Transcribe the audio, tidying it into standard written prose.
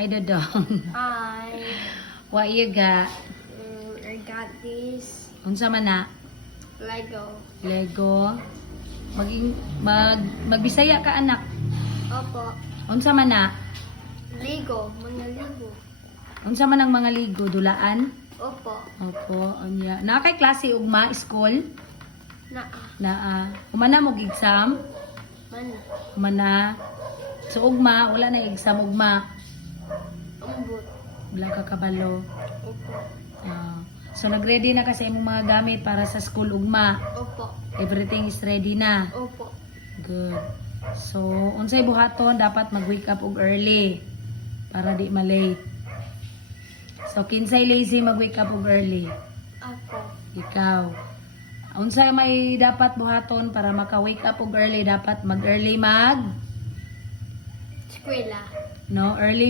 Hi, Dodong. Hi. What you got? I got this Unsa man na? Lego. Lego. Magbisaya ka anak. Opo. Unsa man na? Lego. Mga Lego. Unsa man ang mga ligo dulaan? Opo. Opo, anya. Na kay klase ugma school? Naa. Na umana mo exam? Man. Umana. So ugma wala na exam ugma. Umbot. Wala ka kabalo. Opo. So nagready na kasi imong mga gamit para sa school ugma. Opo. Everything is ready na. Opo. Good. So unsay buhaton dapat mag-wake up og early para di ma-late. So kinsay lazy mag-wake up og early? Ako. Ikaw. Unsay may dapat buhaton para maka-wake up og early dapat mag-early Eskwela. no early